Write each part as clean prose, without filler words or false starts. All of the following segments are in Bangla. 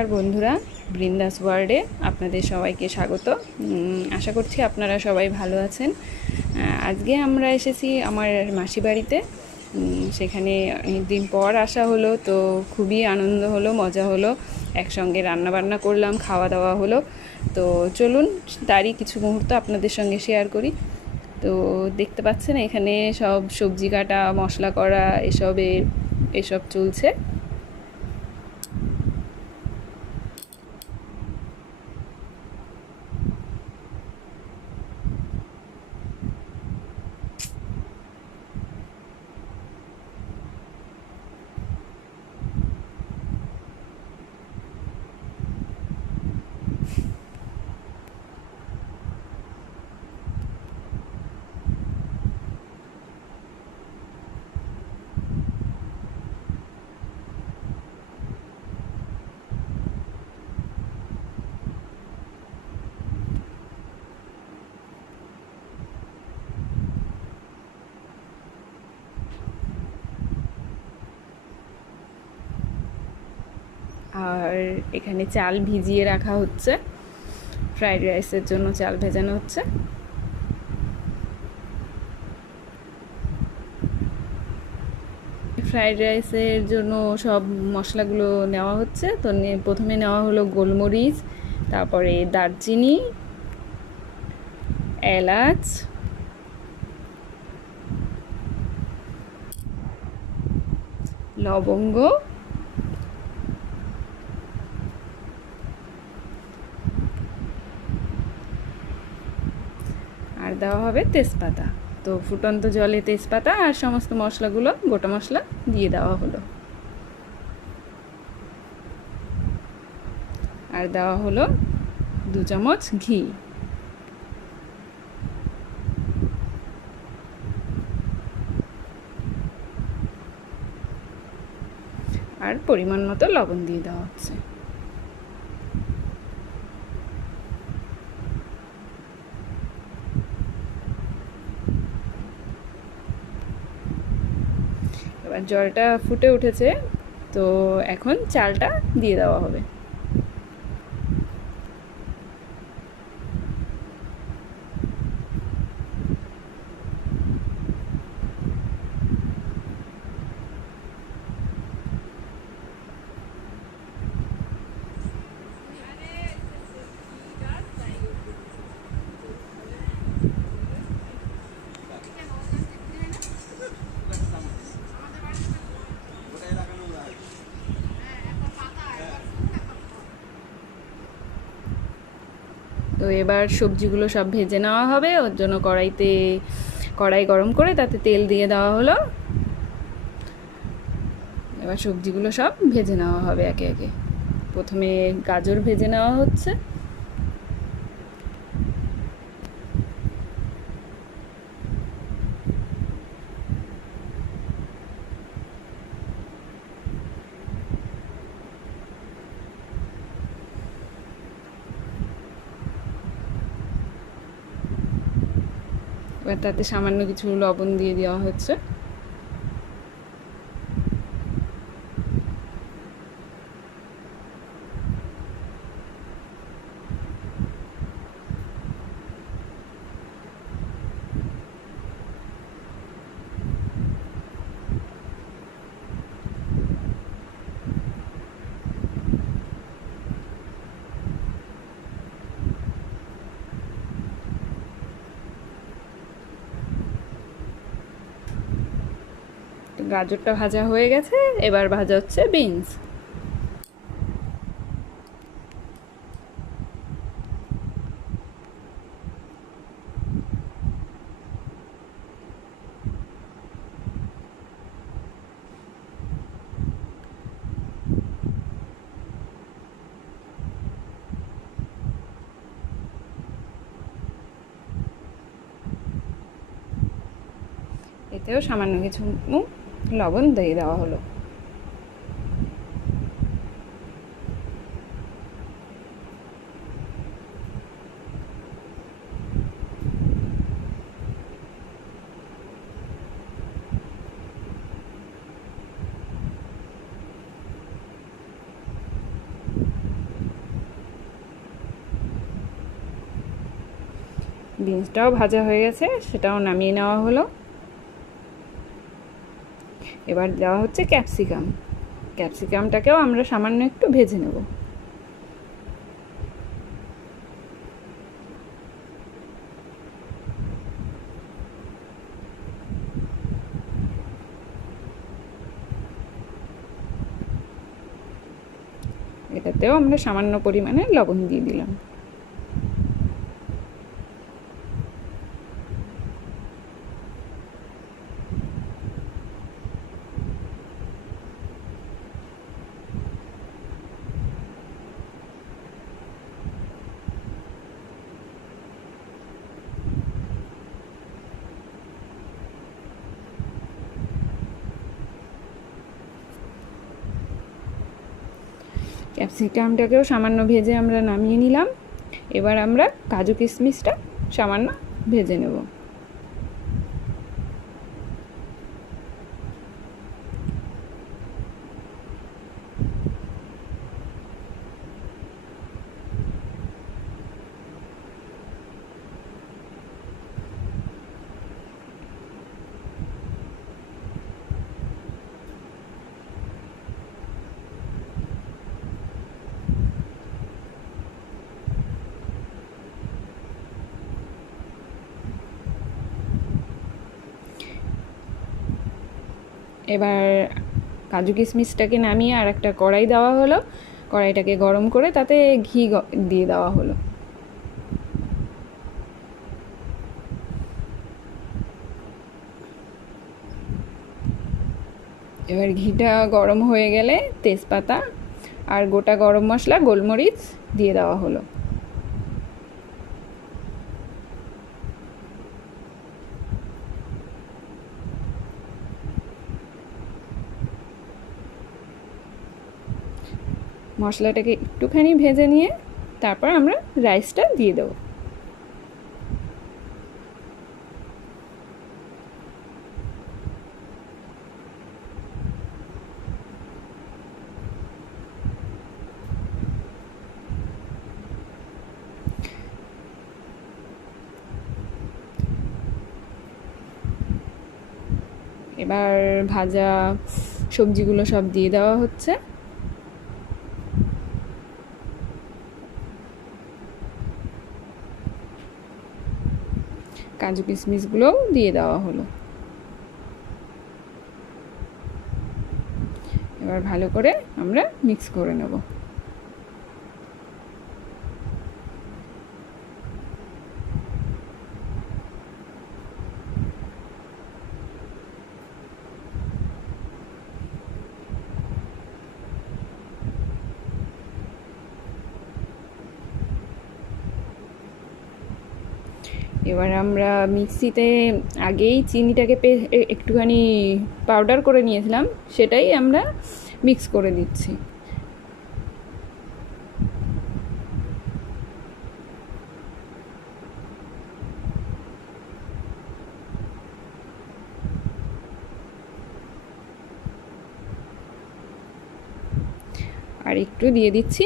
নমস্কার বন্ধুরা, বৃন্দাস ওয়ার্ল্ডে আপনাদের সবাইকে স্বাগত। আশা করছি আপনারা সবাই ভালো আছেন। আজকে আমরা এসেছি আমার মাসি বাড়িতে। সেখানে অনেকদিন পর আসা হলো, তো খুবই আনন্দ হলো, মজা হলো। একসঙ্গে রান্নাবান্না করলাম, খাওয়া দাওয়া হলো। তো চলুন তারই কিছু মুহূর্ত আপনাদের সঙ্গে শেয়ার করি। তো দেখতে পাচ্ছেন এখানে সব সবজি কাটা, মশলা করা, এসব চলছে। আর এখানে চাল ভিজিয়ে রাখা হচ্ছে, ফ্রাইড রাইসের জন্য চাল ভেজানো হচ্ছে। ফ্রাইড রাইসের জন্য সব মশলাগুলো নেওয়া হচ্ছে। তো প্রথমে নেওয়া হলো গোলমরিচ, তারপরে দারচিনি, এলাচ, লবঙ্গ, আর দেওয়া হবে তেজপাতা। তো ফুটন্ত জলে তেজপাতা আর সমস্ত মশলাগুলো, গোটা মশলা দিয়ে দেওয়া হলো। আর দেওয়া হলো 2 চামচ ঘি। আর পরিমাণ মতো লবণ দিয়ে দেওয়া হচ্ছে। এবার জলটা ফুটে উঠেছে, তো এখন চালটা দিয়ে দেওয়া হবে। তো এবার সবজিগুলো সব ভেজে নেওয়া হবে। ওর জন্য কড়াই গরম করে তাতে তেল দিয়ে দেওয়া হলো। এবার সবজিগুলো সব ভেজে নেওয়া হবে একে একে। প্রথমে গাজর ভেজে নেওয়া হচ্ছে। এবার তাতে সামান্য কিছু লবণ দিয়ে দেওয়া হচ্ছে। গাজরটা ভাজা হয়ে গেছে, এবার ভাজা হচ্ছে বিনস। এতেও সামান্য কিছু লবণ দিয়ে দেওয়া হলো। বিনসটাও ভাজা হয়ে গেছে, সেটাও নামিয়ে নেওয়া হলো। এবার দেওয়া হচ্ছে ক্যাপসিকাম। ক্যাপসিকামটাকেও আমরা সামান্য একটু ভেজে নেব। এটাতেও আমরা সামান্য পরিমাণে লবণ দিয়ে দিলাম। ক্যাপসিকামটাকেও সামান্য ভেজে আমরা নামিয়ে নিলাম। এবার আমরা কাজু কিশমিশটা সামান্য ভেজে নেব। এবার কাজু কিশমিশটাকে নামিয়ে আর একটা কড়াই দেওয়া হলো। কড়াইটাকে গরম করে তাতে ঘি দিয়ে দেওয়া হলো। এবার ঘিটা গরম হয়ে গেলে তেজপাতা আর গোটা গরম মশলা, গোলমরিচ দিয়ে দেওয়া হলো। মশলাটাকে একটুখানি ভেজে নিয়ে তারপর আমরা রাইসটা দিয়ে দেবো। এবার ভাজা সবজিগুলো সব দিয়ে দেওয়া হচ্ছে। কাজু কিশমিশগুলোও দিয়ে দেওয়া হলো। এবার ভালো করে আমরা মিক্স করে নেব। এবার আমরা মিক্সিতে আগেই চিনিটাকে একটুখানি পাউডার করে নিয়েছিলাম, সেটাই আমরা মিক্স করে দিচ্ছি। আর একটু দিয়ে দিচ্ছি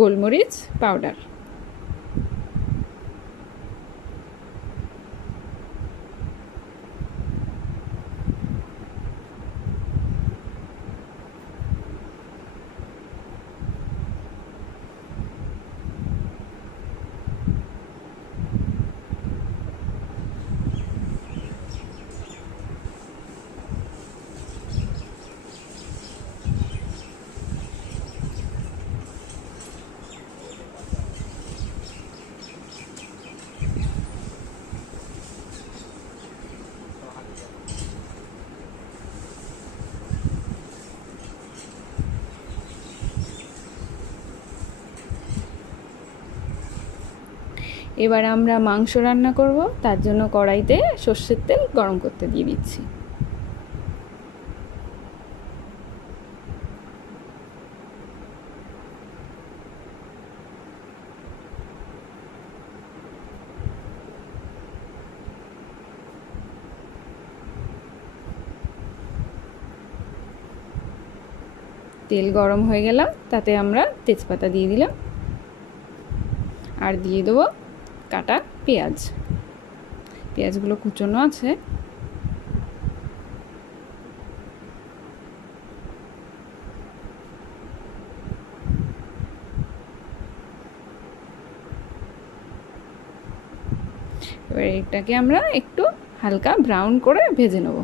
গোলমরিচ পাউডার। এবার আমরা মাংস রান্না করব, তার জন্য কড়াইতে সর্ষের তেল গরম করতে দিয়ে দিচ্ছি। তেল গরম হয়ে গেল, তাতে আমরা তেজপাতা দিয়ে দিলাম আর দিয়ে দেবো কাটা পেঁয়াজ। পেঁয়াজগুলো কুচনো আছে। এবার এটাকে আমরা একটু হালকা ব্রাউন করে ভেজে নেব।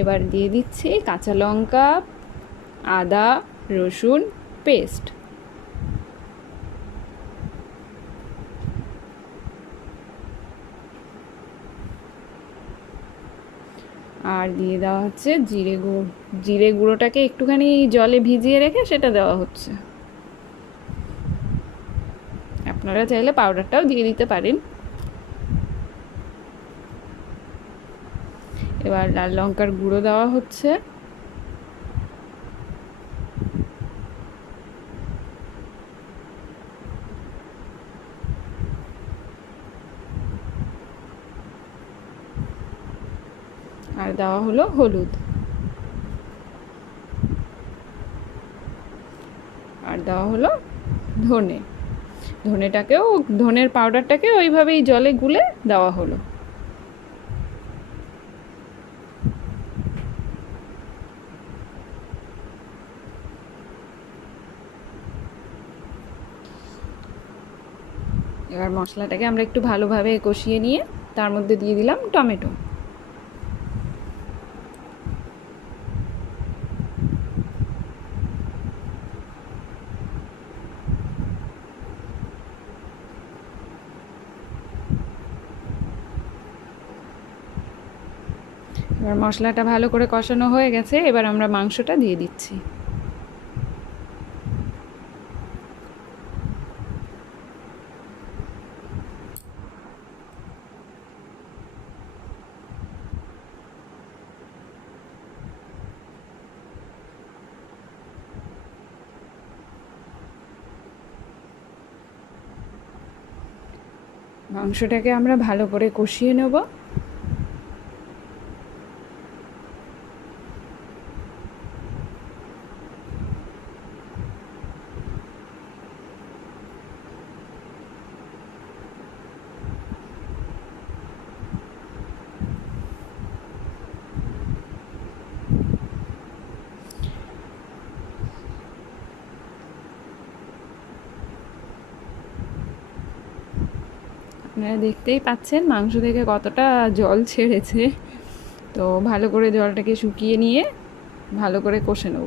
এবার দিয়ে দিচ্ছি কাঁচা লঙ্কা, আদা রসুন পেস্ট, আর দিয়ে দেওয়া হচ্ছে জিরে গুঁড়ো। জিরে গুঁড়োটাকে একটুখানি জলে ভিজিয়ে রেখে সেটা দেওয়া হচ্ছে। আপনারা চাইলে পাউডারটাও দিয়ে দিতে পারেন। এবার লাল লঙ্কার গুঁড়ো দেওয়া হচ্ছে, আর দেওয়া হলো হলুদ, আর দেওয়া হলো ধনে। ধনের পাউডারটাকে ওইভাবেই জলে গুলে দেওয়া হলো। এবার মশলাটাকে আমরা একটু ভালোভাবে কষিয়ে নিয়ে তার মধ্যে দিয়ে দিলাম টমেটো। এবার মশলাটা ভালো করে কষানো হয়ে গেছে, এবার আমরা মাংসটা দিয়ে দিচ্ছি। মাংসটাকে আমরা ভালো করে কষিয়ে নেব। আপনারা দেখতেই পাচ্ছেন মাংস থেকে কতটা জল ছেড়েছে। তো ভালো করে জলটাকে শুকিয়ে নিয়ে ভালো করে কষে নেব।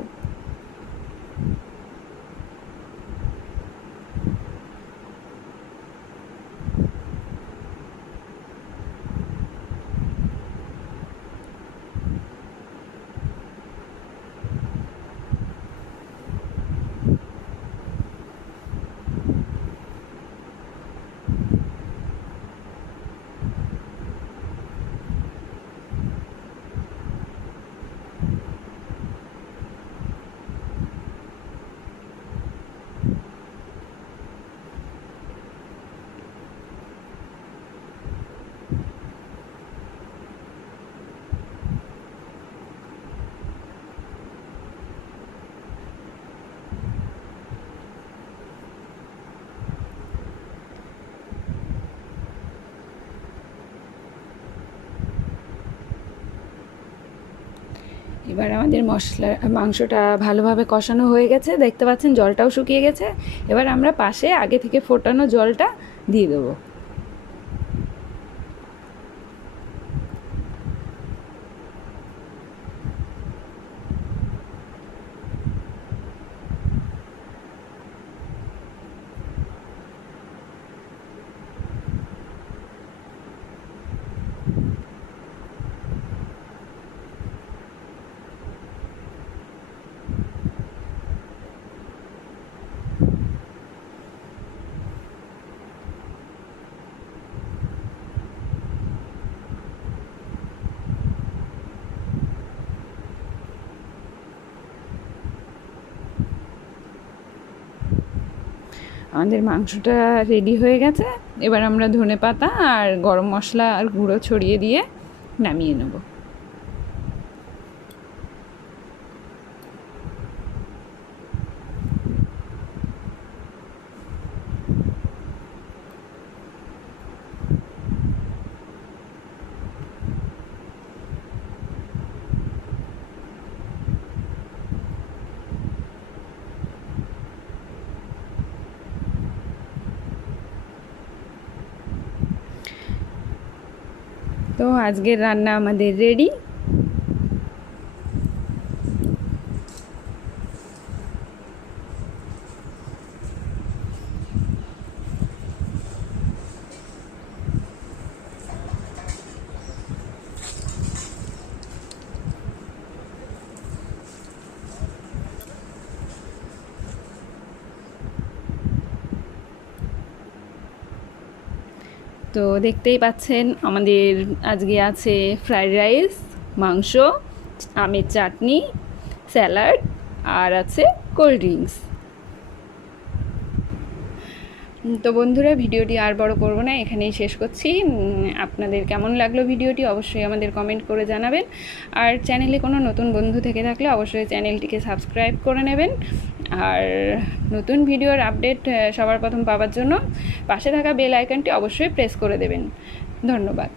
এবার আমাদের মাংসটা ভালোভাবে কষানো হয়ে গেছে, দেখতে পাচ্ছেন জলটাও শুকিয়ে গেছে। এবার আমরা পাশে আগে থেকে ফোটানো জলটা দিয়ে দেবো। আমাদের মাংসটা রেডি হয়ে গেছে। এবার আমরা ধনেপাতা আর গরম মশলা আর গুঁড়ো ছড়িয়ে দিয়ে নামিয়ে নেব। তো আজকের রান্না আমাদের রেডি। তো দেখতেই পাচ্ছেন আমাদের আজকে আছে ফ্রাইড রাইস, মাংস, আমের চাটনি, স্যালাড আর আছে কোল্ড ড্রিঙ্কস। তো বন্ধুরা, ভিডিওটি আর বড় করব না, এখানেই শেষ করছি। আপনাদের কেমন লাগলো ভিডিওটি অবশ্যই আমাদের কমেন্ট করে জানাবেন। আর চ্যানেলে কোনো নতুন বন্ধু থেকে থাকলে অবশ্যই চ্যানেলটিকে সাবস্ক্রাইব করে নেবেন। আর নতুন ভিডিওর আপডেট সবার প্রথম পাওয়ার জন্য পাশে থাকা বেল আইকনটি অবশ্যই প্রেস করে দেবেন। ধন্যবাদ।